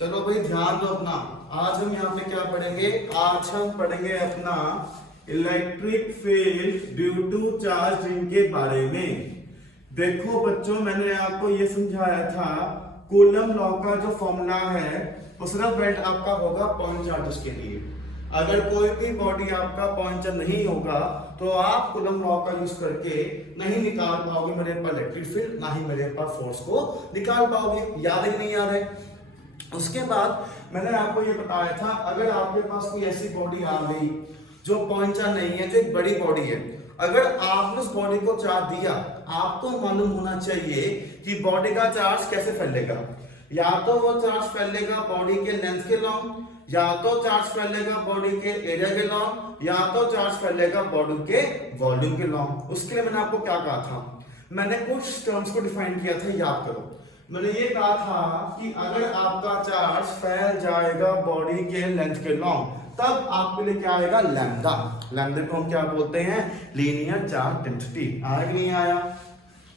चलो भाई ध्यान दो अपना। आज हम यहाँ पे क्या पढ़ेंगे? आज हम पढ़ेंगे अपना electric field due to charge ring के बारे में। देखो बच्चों, मैंने आपको ये समझाया था कूलम लॉ का जो फॉर्मूला है वो सिर्फ बेल्ट आपका होगा पॉइंट चार्जेस के लिए। अगर कोई भी बॉडी आपका पॉइंट चार्ज नहीं होगा तो आप कूलम लॉ का यूज करके नहीं निकाल पाओगे मेरे पास इलेक्ट्रिक फील्ड, ना ही मेरे पास फोर्स को निकाल पाओगे। याद है कि नहीं याद है? उसके बाद मैंने आपको ये बताया था, अगर आपके पास कोई ऐसी बॉडी आ गई जो पॉइंट चार्ज नहीं है, जो एक बड़ी बॉडी है, अगर आपने उस बॉडी को चार्ज दिया, आपको मालूम होना चाहिए कि बॉडी का चार्ज कैसे फैलेगा। या तो वो चार्ज फैलेगा बॉडी के लेंथ के लॉन्ग, या तो चार्ज फैलेगा बॉडी के एरिया के लॉन्ग, या तो चार्ज फैलेगा बॉडी के वॉल्यूम के लॉन्ग। उसके लिए मैंने आपको क्या कहा था? मैंने कुछ टर्म्स को डिफाइन किया था, याद करो। मैंने ये कहा था कि अगर आपका चार्ज फैल जाएगा बॉडी के लेंथ के लॉन्ग, तब आपके लिए क्या आएगा? लैम्डा। लैम्डा को हम क्या बोलते हैं? Linear charge density. आया कि नहीं आया?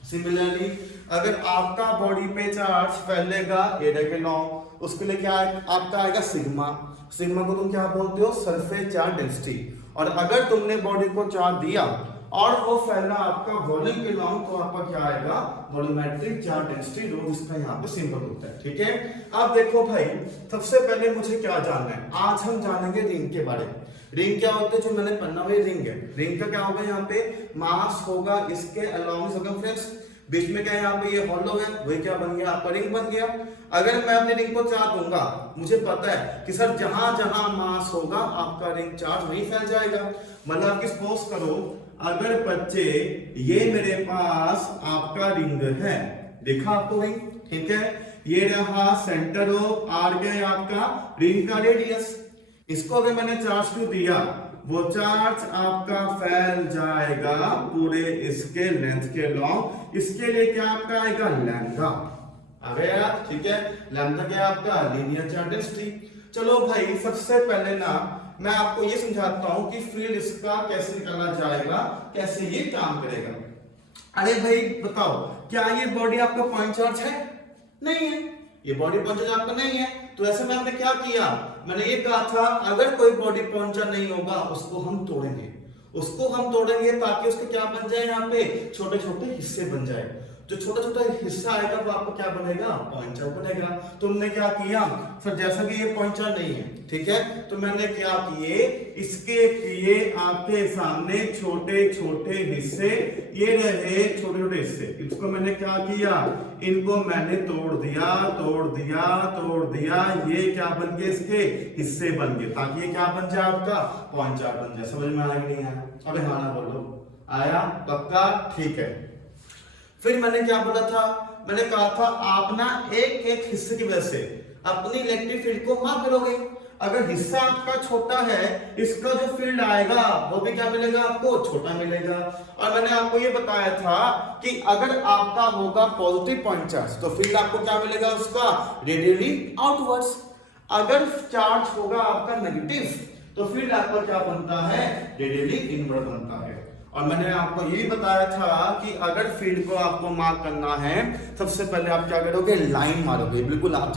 सिमिलरली अगर आपका बॉडी पे चार्ज फैलेगा एरिया के लॉन्ग, उसके लिए क्या आपका आएगा? सिग्मा। सिग्मा को तुम क्या बोलते हो? Surface charge density. और अगर तुमने बॉडी को चार्ज दिया और वो फैला आपका वॉल्यूम के लॉन्ग, तो आपका क्या आएगा? वॉल्यूमेट्रिक चार्ज डेंसिटी, रो जिसका यहाँ पे सिंबल होता है। ठीक है, अब देखो भाई, सबसे पहले मुझे क्या जानना है? आज हम जानेंगे रिंग के बारे में। रिंग क्या होते हैं? जो मैंने पढ़ना हुआ रिंग है। रिंग का क्या होगा? यहाँ पे मास होगा, इसके अलोंग सर्कमफ्रेंस, बीच में क्या है? यहाँ पे ये हॉलो है, वही क्या बन गया? आपका रिंग बन गया। अगर मैं अपनी रिंग को चार्ज दूंगा, मुझे पता है कि सर जहां जहां मास होगा आपका रिंग चार्ज नहीं फैल जाएगा। मतलब कि सपोज करो, अगर बच्चे ये मेरे पास आपका रिंग है, देखा आपको रिंग, ठीक है, ये रहा सेंटर ऑफ आर गया आपका रिंग का रेडियस। इसको अगर मैंने चार्ज क्यों दिया, वो चार्ज आपका फैल जाएगा पूरे इसके लेंथ के लॉन्ग। इसके लिए क्या आपका आएगा? लैम्डा। आ गया? ठीक है, लैम्डा क्या आपका? Linear charge density. चलो भाई, सबसे पहले ना मैं आपको ये समझाता हूं कि फील्ड इसका कैसे निकाला जाएगा, कैसे ये काम करेगा। अरे भाई बताओ, क्या ये बॉडी आपका पॉइंट चार्ज है? नहीं है, ये बॉडी पॉइंट चार्ज आपका नहीं है। तो ऐसे में हमने क्या किया? मैंने ये कहा था अगर कोई बॉडी पॉइंट चार्ज नहीं होगा उसको हम तोड़ेंगे। उसको हम तोड़ेंगे ताकि उसके क्या बन जाए? यहाँ पे छोटे छोटे हिस्से बन जाए। जो छोटा छोटा हिस्सा आएगा वो आपको क्या बनेगा? पॉइंट चार्ज बनेगा। तुमने क्या किया सर? जैसा कि ये पॉइंट चार्ज नहीं है, ठीक है, तो मैंने क्या किए? इसके किए आपके सामने छोटे छोटे हिस्से, ये रहे छोटे छोटे हिस्से। इसको मैंने क्या किया? इनको मैंने तोड़ दिया, तोड़ दिया, तोड़ दिया। ये क्या बन गए? इसके हिस्से बन गए, ताकि ये क्या बन जाए? आपका पॉइंट चार्ज बन जाए। समझ में आया कि नहीं आया? अबे हाँ ना बोलो। आया? पक्का? ठीक है। फिर मैंने क्या बोला था? मैंने कहा था आप ना एक एक हिस्से की वजह से अपनी इलेक्ट्रिक फील्ड को माप करोगे। अगर हिस्सा आपका छोटा है, इसका जो फील्ड आएगा वो भी क्या मिलेगा? आपको छोटा मिलेगा। और मैंने आपको ये बताया था कि अगर आपका होगा पॉजिटिव पॉइंट चार्ज, तो फील्ड आपको क्या मिलेगा? उसका रेडियली आउटवर्ड्स। अगर चार्ज होगा आपका नेगेटिव, तो फील्ड आपका क्या बनता है? रेडियली इनवर्ड बनता है। और मैंने आपको ये बताया था कि अगर फील्ड को आपको मार्क करना है, सबसे पहले आप क्या करोगे? लाइन मारोगे। बिल्कुल आप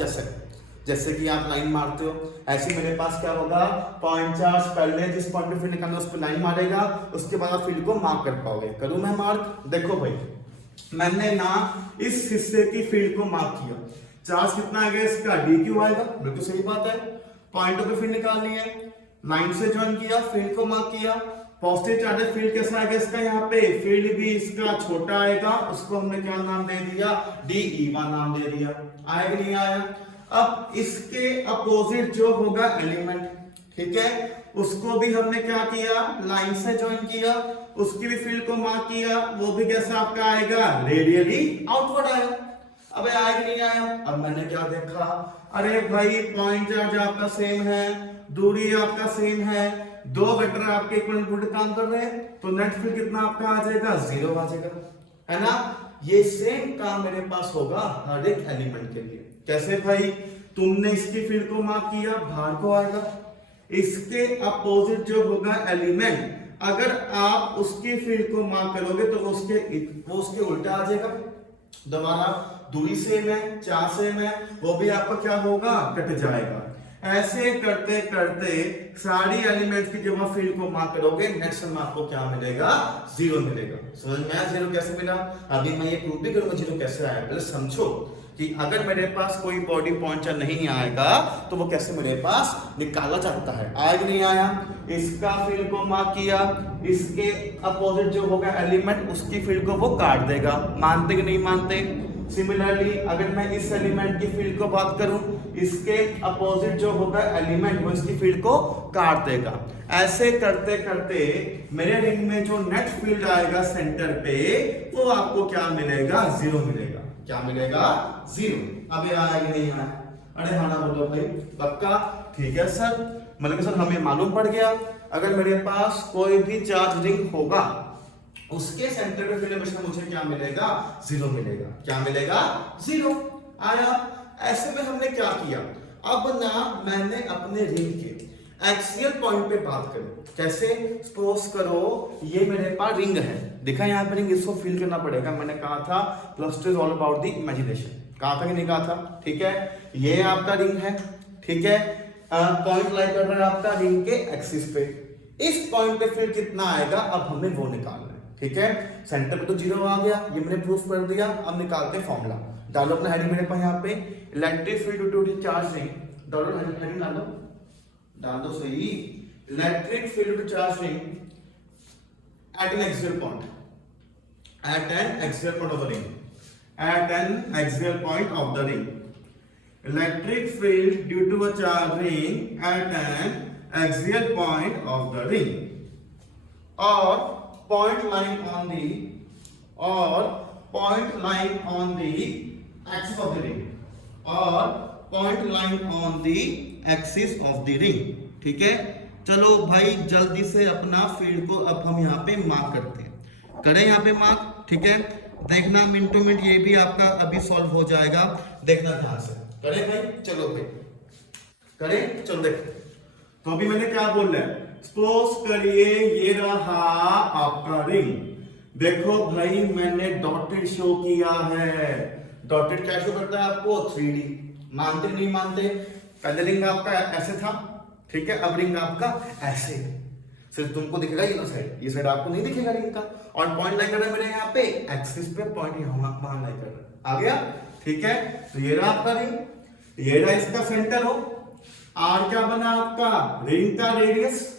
जैसे कि आप लाइन मारते हो, ऐसे मेरे पास क्या होगा? पॉइंट चार्ज पहले जिस पॉइंट पे फील्ड निकालना उस पर लाइन मारेगा, उसके बाद आप फील्ड को मार्क कर पाओगे। करूं मैं मार्क? देखो भाई, मैंने ना इस हिस्से की फील्ड को मार्क किया। चार्ज कितना आएगा इसका? dq आएगा। बिल्कुल सही बात है। पॉइंटों पे फील्ड निकालनी है, लाइन से ज्वाइन किया, फील्ड को मार्क किया। पॉजिटिव चार्ज फील्ड कैसा आएगा इसका? यहाँ पे फील्ड भी इसका छोटा आएगा, उसको हमने क्या नाम दे दिया? de1 नाम दे दिया। आया कि नहीं आया? अब इसके अपोजिट जो होगा एलिमेंट, ठीक है, उसको भी हमने क्या किया? लाइन से ज्वाइन किया, उसकी भी फील्ड को मार्क किया, वो भी कैसा आपका आएगा? रेडियली आउटवर्ड आएगा। अबे आया कि नहीं आया? अब मैंने क्या देखा? अरे भाई पॉइंट चार्ज आपका सेम है, दूरी आपका सेम है, दो वेक्टर आपके इक्वल काम कर रहे हैं, तो नेट फील्ड कितना आपका आ जाएगा? 0 आ जाएगा, है ना? ये सेम काम मेरे पास होगा हर एक एलिमेंट के लिए। कैसे भाई? तुमने इसकी फील्ड को मार्क किया, बाहर को आएगा। इसके अपोजिट जो होगा एलिमेंट, अगर आप उसकी फील्ड को मार्क करोगे तो वो उसके उल्टा आ जाएगा। दोबारा दूरी सेम है, चार्ज सेम है, वो भी आपका क्या होगा, कट जाएगा। ऐसे करते करते सारी एलिमेंट्स की जब आप फील्ड को मार्क करोगे, नेक्स्ट में आपको क्या मिलेगा, जीरो मिलेगा। समझ में आया जीरो कैसे मिला? अभी मैं ये प्रूव भी करूंगा जीरो कैसे आया। पहले समझो कि अगर मेरे पास कोई बॉडी पॉइंटर नहीं आएगा तो वो कैसे मेरे पास निकाला जाता है। आया कि नहीं आया? इसका फील्ड को मार्क किया, इसके अपोजिट जो होगा एलिमेंट उसकी फील्ड को वो काट देगा। मानते कि नहीं मानते? सिमिलरली अगर मैं इस एलिमेंट की फील्ड को बात करूं, इसके अपोजिट जो होगा एलिमेंट वो इसकी फील्ड को काट देगा। ऐसे करते करते मेरे रिंग में जो नेट फील्ड आएगा सेंटर पे, वो आपको क्या मिलेगा, जीरो मिलेगा। क्या मिलेगा, जीरो। अभी आया कि नहीं आया? अरे हाँ ना बोलो भाई, पक्का? ठीक है सर, मतलब सर हमें मालूम पड़ गया अगर मेरे पास कोई भी चार्ज रिंग होगा उसके सेंटर पे फील्ड हमेशा मुझे क्या मिलेगा, जीरो मिलेगा। क्या मिलेगा, जीरो। आया? ऐसे में हमने क्या किया, अब ना मैंने अपने रिंग के एक्सियल पॉइंट पे बात करी। कैसे? सपोज करो ये मेरे पास रिंग है, देखा यहाँ पे रिंग, इसको फील करना पड़ेगा। मैंने कहा था plus two is all about the imagination, कहा था कि नहीं कहा था? ठीक है, ये आपका रिंग है, ठीक है, पॉइंट लाई कर रहा है आपका रिंग के एक्सिस पे। इस पॉइंट पे फील्ड कितना आएगा, अब हमें वो निकालना है। ठीक है, सेंटर पे तो जीरो आ गया, ये मैंने प्रूफ कर दिया। अब निकालते हैं फॉर्मूला। डालो अपना हेडिंग मेरे पास यहाँ पे, electric field due to charge ring. डालो हेडिंग, डालो, डाल दो सही। Electric field to charge ring at an axial point, at an axial point of the ring, at an axial point of the ring. Electric field due to a charge ring at an axial point of the ring, और point line on the axis of the ring, और point line on the axis of the ring। ठीक है, चलो भाई जल्दी से अपना field को अब हम यहाँ पे मार्क करते हैं। करें यहाँ पे मार्क, ठीक है, देखना मिनटों मिनट ये भी आपका अभी सॉल्व हो जाएगा, देखना ध्यान से। करें भाई, चलो भाई करें, चलो देखो। तो अभी मैंने क्या बोल रहा है, सपोज करिए ये रहा आपका रिंग। देखो भाई मैंने डॉटेड शो किया है। डॉटेड क्या शो करता है आपको, 3D। मानते नहीं मानते? पहले रिंग आपका ऐसे था, ठीक है, अब रिंग आपका ऐसे। सिर्फ तुमको दिखेगा ये साइड, ये साइड आपको नहीं दिखेगा रिंग का। और पॉइंट लाई कर रहा है मेरे यहाँ पे एक्सिस पे, पॉइंट वहां लाई कर रहा है। आ गया? ठीक है, तो ये रहा आपका रिंग, ये रहा इसका सेंटर हो। आर क्या बना आपका, रिंग का रेडियस,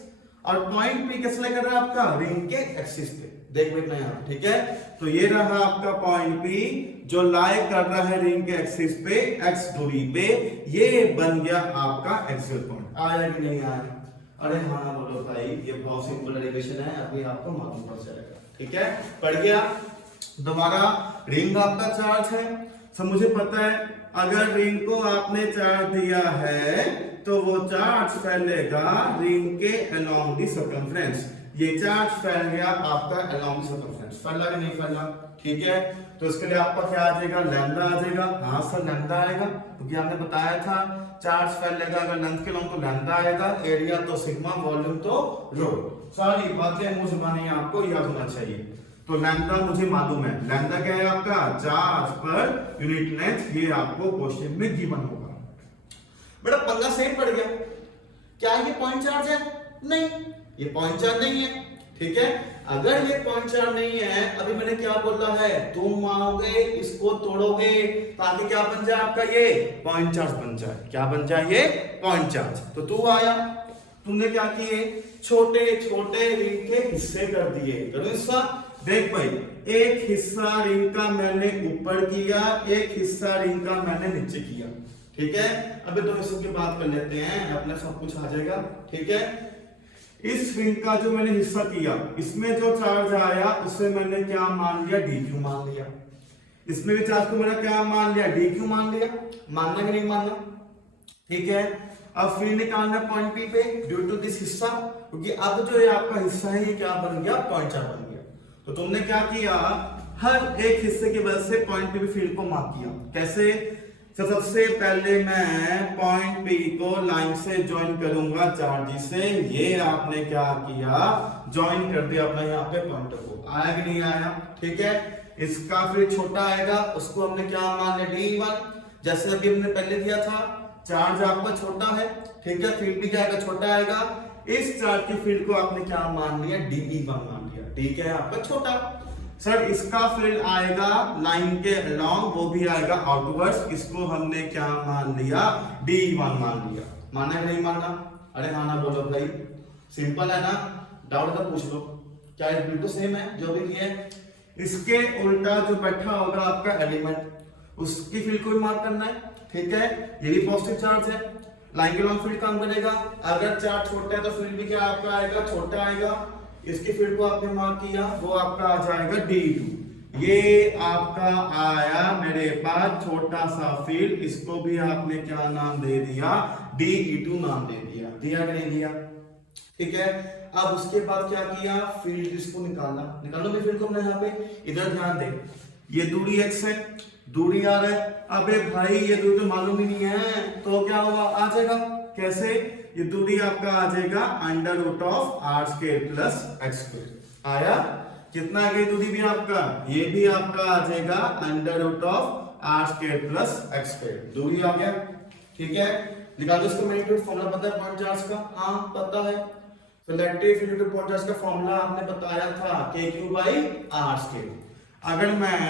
और पॉइंट पी कैसे लाई कर रहा है आपका, रिंग के एक्सिस पे। देख बैठना यहाँ, ठीक है। तो ये रहा आपका पॉइंट पी जो लाई कर रहा है रिंग के एक्सिस पे एक्स दूरी पे, ये बन गया आपका एक्सियल पॉइंट। आया कि नहीं आया? अरे हाँ बोलो भाई, ये बहुत सिंपल डेरिवेशन है, अभी आपको मालूम पड़ जाएगा। ठीक है, पड़ गया। दोबारा रिंग आपका चार्ज है, सब मुझे पता है अगर रिंग को आपने चार्ज दिया है तो वो चार्ज फैलेगा रिंग के अलोंग द सर्कमफ्रेंस। ये चार्ज फैल गया आपका अलोंग द सर्कमफ्रेंस, फैला कि नहीं फैला? ठीक है, तो इसके लिए आपका क्या आ जाएगा, लैम्डा आ जाएगा। हाँ सर लैम्डा आएगा, क्योंकि आपने बताया था चार्ज फैलेगा अगर लेंथ के लॉन्ग तो लैम्डा आएगा, एरिया तो सिग्मा, वॉल्यूम तो रो। सारी बातें मुंह जुबानी आपको याद होना चाहिए। तो लैम्डा मुझे मालूम है, लैम्डा क्या है आपका, चार्ज पर यूनिट लेंथ। ये आपको क्वेश्चन में गिवन होगा। बेटा पंगा सेम पड़ गया, क्या ये पॉइंट चार्ज है? नहीं, ये पॉइंट चार्ज नहीं है। ठीक है, अगर ये पॉइंट चार्ज नहीं है, अभी मैंने क्या बोला है, तुम आओगे इसको तोड़ोगे ताकि क्या बन जाए आपका, ये पॉइंट चार्ज बन जाए। क्या बन जाए, ये पॉइंट चार्ज। तो तू आया, तुमने क्या किए, छोटे छोटे रिंग के हिस्से कर दिए। करो हिस्सा, देख भाई एक हिस्सा रिंग का मैंने ऊपर किया, एक हिस्सा रिंग का मैंने नीचे किया। ठीक है, अभी तो हिस्सों की बात कर लेते हैं, अपना सब कुछ आ जाएगा। ठीक है, इस रिंग का जो मैंने हिस्सा किया, इसमें जो चार्ज आया उसे मैंने क्या मान लिया, dq मान लिया। इसमें भी चार्ज को मैंने क्या मान लिया, dq मान लिया। मानना कि नहीं मानना? ठीक है, अब फील्ड निकालना पॉइंट पी पे ड्यू टू दिस हिस्सा, क्योंकि अब जो ये आपका हिस्सा है ये क्या बन गया, पॉइंट चार्ज बन गया। तो तुमने क्या किया, हर एक हिस्से की वजह से पॉइंट पी पे फील्ड को मार्क किया। कैसे? तो सबसे पहले मैं पॉइंट पी को लाइन से ज्वाइन करूंगा चार्ज से। ये आपने क्या किया, ज्वाइन कर दिया अपना यहाँ पे पॉइंटर को। आया कि नहीं आया? ठीक है, इसका फील्ड छोटा आएगा, उसको हमने क्या मान लिया D1। जैसे अभी हमने पहले दिया था, चार्ज आपका छोटा है, ठीक है, फील्ड भी क्या आएगा, छोटा आएगा। इस चार्ज की फील्ड को आपने क्या मान लिया, DE1 मान लिया, ठीक है, आपका छोटा। सर इसका फील्ड आएगा लाइन के अलोंग, वो भी आएगा आउटवर्ड्स, इसको हमने क्या मान लिया, D1 मान लिया। माना है नहीं माना? अरे हाँ ना बोलो भाई, सिंपल है ना, डाउट तो पूछ लो। क्या ये बिल्कुल सेम है जो भी है? इसके उल्टा जो बैठा होगा आपका एलिमेंट, उसकी फील्ड को भी मार्क करना है, ठीक है। ये भी पॉजिटिव चार्ज है, लाइन के लॉन्ग फील्ड काम करेगा। अगर चार्ज छोटा है तो फील्ड भी क्या आपका आएगा, छोटा आएगा। इसकी फील्ड को आपने मार्क किया, वो आपका आ जाएगा D2। ये आपका आया मेरे पास छोटा सा फील्ड, इसको भी आपने क्या नाम दे दिया, DE2 नाम दे दिया। दिया कि नहीं दिया? ठीक है। अब उसके बाद क्या किया, फील्ड इसको निकाला। निकालो भी फील्ड को हमने यहाँ पे, इधर ध्यान दे, ये दूरी x है, दूरी r है। अबे भाई ये दूरी तो मालूम ही नहीं है, तो क्या होगा, आ जाएगा। कैसे? ये दूरी आपका आ जाएगा √r² प्लस x²। आया? कितना आ गई दूरी भी आपका, ये भी आपका आ जाएगा √r² प्लस x²। दूरी आ गया, ठीक है। निकालो इसका मैग्नीट्यूड, फॉर्मूला पता है पॉइंट चार्ज का? हाँ पता है। इलेक्ट्रिक फील्ड पॉइंट चार्ज का फॉर्मूला आपने बताया था KQ/r²। अगर मैं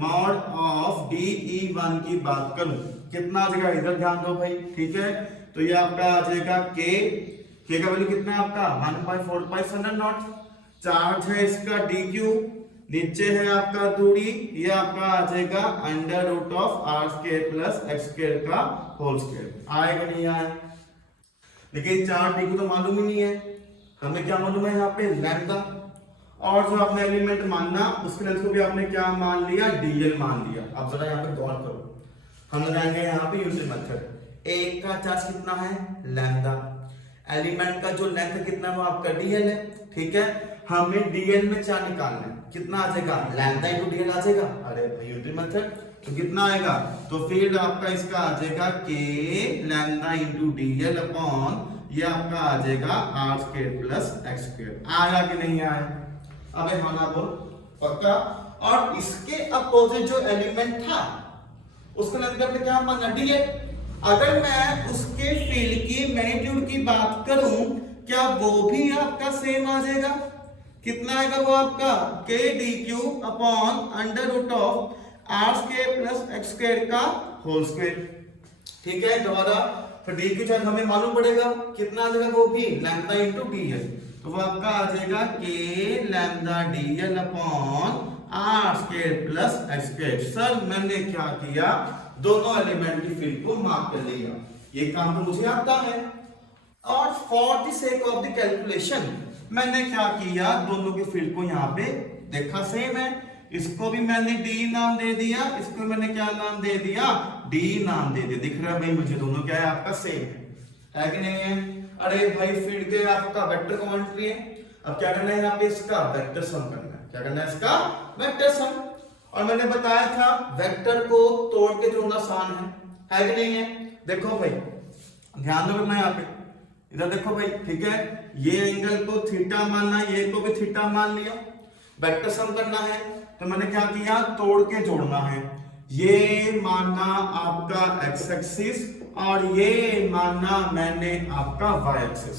मॉड ऑफ DE1 की बात करूं, कितना आ जाएगा, इधर ध्यान दो भाई, ठीक है। तो ये आपका आ जाएगा K का वैल्यू कितना है आपका, 1/4π चार्ज है इसका DQ, नीचे है आपका दूरी, ये आपका आ जाएगा √r² प्लस x² का होल स्क्वायर। आएगा नहीं आए? लेकिन चार्ज DQ तो मालूम ही नहीं है, हमें क्या मालूम है यहाँ पे, लैम्डा। और जो आपने एलिमेंट मानना, उसके लेंथ को भी आपने क्या मान लिया, DL मान लिया। अब जरा यहाँ पे गौर करो, हम लगाएंगे यहाँ पे यूनिट मेथड। एक का चार्ज कितना है, लैम्डा। एलिमेंट का जो लेंथ कितना है वो आपका DL है, ठीक है। हमें DL में चार्ज निकालना है, कितना आ जाएगा, लैम्डा इंटू DL आ जाएगा। अरे भाई यूनिट मेथड, तो कितना आएगा, तो फील्ड आपका इसका आ जाएगा K lambda into DL upon, ये आपका आ जाएगा r² प्लस x²। आया कि नहीं आया? अबे हाँ ना बोल, पक्का। और इसके अपोजिट जो एलिमेंट था, उसका लेंथ पे क्या मानना, DL। अगर मैं उसके फील्ड की मैग्नीट्यूड की बात करूं, क्या वो भी आपका सेम आ जाएगा? कितना आएगा वो आपका, K DQ upon √r² plus x² का होल स्क्वायर, ठीक है। दोबारा फिर DQ चार्ज हमें मालूम पड़ेगा, कितना आ जाएगा वो भी, लैम्डा इंटू DL। तो वो आपका आ जाएगा K lambda DL upon r² plus x²। Sir मैंने क्या किया, दोनों एलिमेंट की फील्ड को मार्क कर लिया, ये काम तो मुझे आता है। और for the sake of the calculation मैंने क्या किया, दोनों की फील्ड को यहाँ पे देखा सेम है, इसको भी मैंने D नाम दे दिया, इसको मैंने क्या नाम दे दिया, D नाम दे दिया। दिख रहा है भाई मुझे, दोनों क्या है आपका सेम है कि नहीं है? अरे भाई फील्ड के आपका वेक्टर कॉमेंट्री है। अब क्या करना है यहाँ पे, इसका वेक्टर सम करना है। क्या करना है, इसका वेक्टर सम। और मैंने बताया था वेक्टर को तोड़ के जोड़ना आसान है कि नहीं है? देखो भाई ध्यान दो मैं यहाँ पे, इधर देखो भाई, ठीक है। ये एंगल को थीटा मानना, ये को भी थीटा मान लिया। वेक्टर सम करना है तो मैंने क्या किया, तोड़ के जोड़ना है। ये मानना आपका x एक्सिस और ये मानना मैंने आपका y एक्सिस,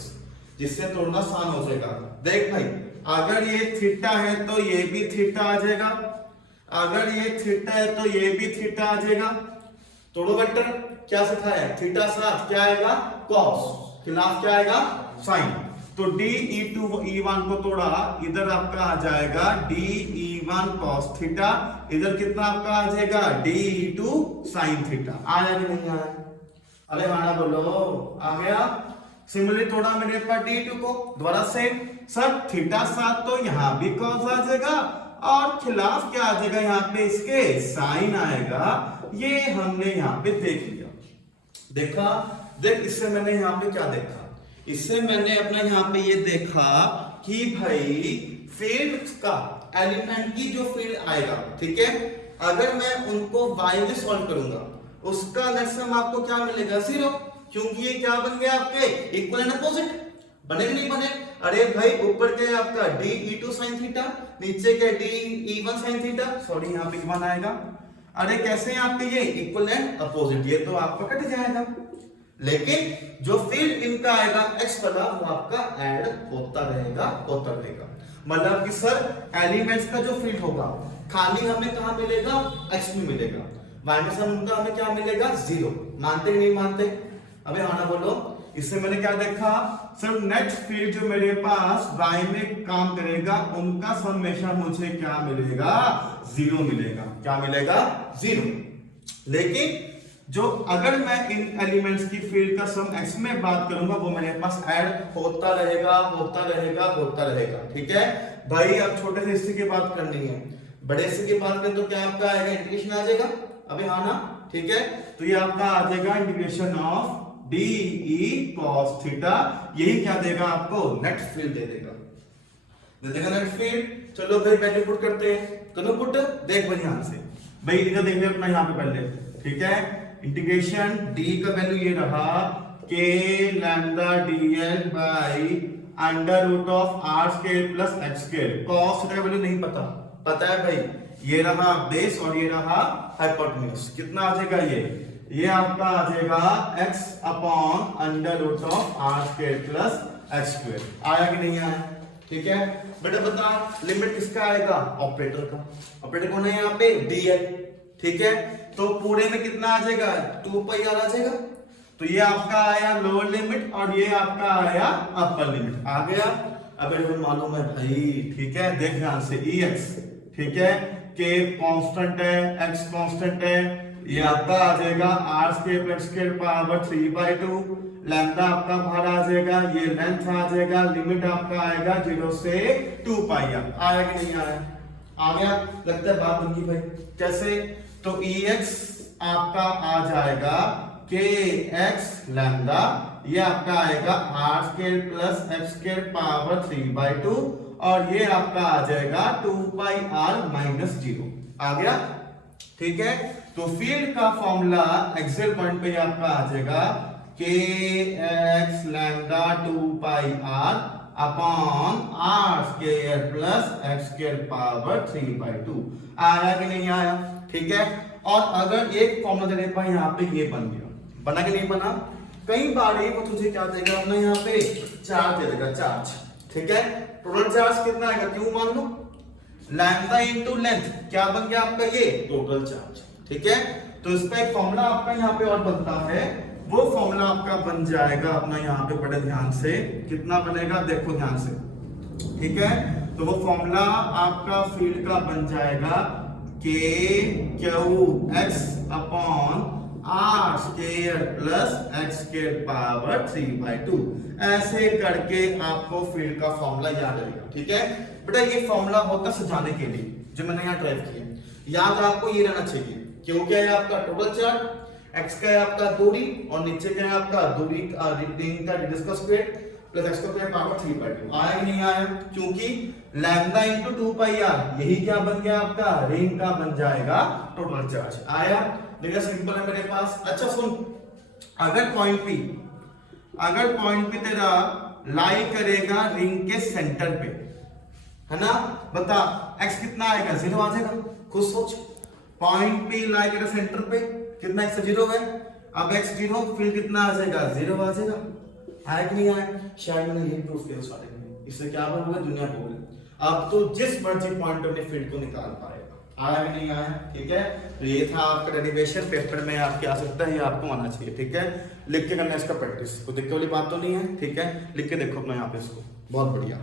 जिससे तोड़ना आसान हो जाएगा। देख भाई, अगर ये थीटा है तो ये भी थीटा आ जाएगा, अगर ये थीटा है तो ये भी थीटा आ जाएगा। तोड़ो वेक्टर, क्या सिखाया, थीटा साथ क्या आएगा, cos, खिलाफ क्या आएगा, साइन। तो DE1 को तोड़ा, इधर आपका आ जाएगा DE1 cos थीटा, इधर कितना आपका आ जाएगा DE2 sin थीटा। आया कि नहीं आया? अरे माना बोलो, आ गया। सिमिलरली तोड़ा मैंने पर D2 को, दोबारा सेम। सर थीटा साथ तो यहाँ भी cos आ जाएगा और खिलाफ क्या आ जाएगा, यहाँ पे इसके साइन आएगा। ये हमने यहाँ पे देख लिया। देखा, देख इससे मैंने यहाँ पे क्या देखा, इससे मैंने अपना यहाँ पे ये देखा कि भाई फील्ड का एलिमेंट की जो फील्ड आएगा, ठीक है, अगर मैं उनको y में सॉल्व करूंगा, उसका नेक्स्ट आपको क्या मिलेगा, 0, क्योंकि ये क्या बन गया आपके इक्वल एंड अपोजिट। बने कि नहीं बने? अरे भाई ऊपर क्या है आपका डी ई2 साइन थीटा, नीचे क्या D E1 sine theta, sorry यहाँ पे 1 आएगा। अरे कैसे हैं आपके ये इक्वल एंड अपोजिट, ये तो आपका कट जाएगा, लेकिन जो फील्ड इनका आएगा एक्स वाला वो आपका ऐड होता रहेगा। मतलब कि सर एलिमेंट्स का जो फील्ड होगा खाली हमें कहां मिलेगा, एक्स में मिलेगा, माइनस उनका हमें क्या मिलेगा, 0। मानते कि नहीं मानते? अबे हाँ ना बोलो। इससे मैंने क्या देखा, सर नेट फील्ड जो मेरे पास y में काम करेगा उनका हमेशा मुझे क्या मिलेगा, 0 मिलेगा। क्या मिलेगा, 0। लेकिन जो अगर मैं इन एलिमेंट्स की फील्ड का सम x में बात करूंगा वो मेरे पास ऐड होता रहेगा। ठीक है भाई, अब छोटे से हिस्से की बात करनी है, बड़े हिस्से की बात करें तो क्या आपका आएगा, इंटीग्रेशन आ जाएगा। अबे हाँ ना, ठीक है, तो ये आपका आ जाएगा integration of D E cos theta, यही क्या देगा आपको, नेट फील्ड दे देगा नेट फील्ड। चलो भाई वैल्यू पुट करते हैं, करो पुट, देख भाई ध्यान से भाई, इधर देख ले अपना यहाँ पे पहले, ठीक है, इंटीग्रेशन डी का वैल्यू ये रहा K lambda DL by under root of R square plus X square. Cos theta का वैल्यू नहीं पता है भाई, ये रहा बेस और ये रहा हाइपोटेन्यूज। कितना आ जाएगा ये आपका आ जाएगा x upon under root of R square plus X square. आया कि नहीं आया? ठीक है बेटा, बता लिमिट किसका आएगा, ऑपरेटर का। ऑपरेटर कौन है यहाँ पे, dl। ठीक है, तो पूरे में कितना आ जाएगा, 2 पाई आर आ जाएगा। तो ये आपका आया लोअर लिमिट और ये आपका आया अपर लिमिट, आ गया। अब मालूम है भाई, ठीक है, देख ध्यान से, ex, ठीक है, k कांस्टेंट है, x कांस्टेंट है, ये आपका आ जाएगा R square plus square power 3/2, lambda आपका बाहर आ जाएगा, ये लेंथ आ जाएगा, लिमिट आपका आएगा 0 से 2 पाई आर। आया कि नहीं आया? आ गया, लगता है बात बन गई भाई। कैसे? तो ex आपका आ जाएगा kx लैम्डा, ये आपका आएगा R square plus X square power 3/2 और ये आपका आ जाएगा 2 पाई आर माइनस 0। आ गया, ठीक है। तो फील्ड का फॉर्मूला एक्सेल पॉइंट पे आपका आ जाएगा kx lambda 2 pi R upon R square plus X square power 3/2। आया कि नहीं आया? ठीक है, और अगर एक फॉर्मूला देने पर यहाँ पे ये बन गया, बना कि नहीं बना? कई बार वो तुझे क्या देगा अपना यहाँ पे, चार्ज दे देगा, चार्ज। ठीक है, टोटल चार्ज कितना आएगा, क्यों मान लो, लैम्डा इनटू लेंथ, क्या बन गया आपका ये टोटल चार्ज। ठीक है, तो इसका एक फॉर्मूला आपका यहाँ पे और बनता है, वो फॉर्मूला आपका बन जाएगा अपना यहाँ पे, बड़े ध्यान से, कितना बनेगा देखो ध्यान से। ठीक है, तो वो फॉर्मूला आपका फील्ड का बन जाएगा K Q X upon R square plus X square power 3/2। ऐसे करके आपको फील्ड का फॉर्मूला याद रहेगा। ठीक है बेटा, ये फॉर्मूला होता सजाने के लिए जो मैंने यहाँ ड्राइव किया, याद आपको ये रहना चाहिए, क्योंकि है आपका टोटल चार्ज, x का है आपका दूरी और नीचे क्या है आपका दूरी रिंग का रेडियस का स्क्वायर प्लस x का स्क्वायर पावर 3/2। आया कि नहीं आया? क्योंकि लैम्डा इनटू 2 पाई आर, यही क्या बन गया आपका, रिंग का बन जाएगा टोटल चार्ज। आया? देखिए सिंपल है मेरे पास। अच्छा सुन, अगर पॉइंट पी तेरा लाई करेगा रिंग के सेंटर पे, है ना, बता x कितना आएगा, 0 आ जाएगा। खुद सोच, पॉइंट पी लाई करेगा सेंटर पे, कितना x 0 है, अब x 0, फिर कितना आ जाएगा, 0 आ जाएगा। आया कि नहीं आया? शायद मैंने यही प्रूफ किया स्टार्टिंग में, इससे क्या बोलोगे, दुनिया बोलोगे। अब तो जिस मर्जी पॉइंट अपने फील्ड को निकाल पाएगा। आया कि नहीं आया? ठीक है, तो ये था आपका डेरिवेशन, पेपर में आपके आ सकता है, ये आपको आना चाहिए। ठीक है, लिख के करना इसका प्रैक्टिस, कोई दिक्कत वाली बात तो नहीं है। ठीक है, लिख के देखो अपना यहाँ पे इसको, बहुत बढ़िया।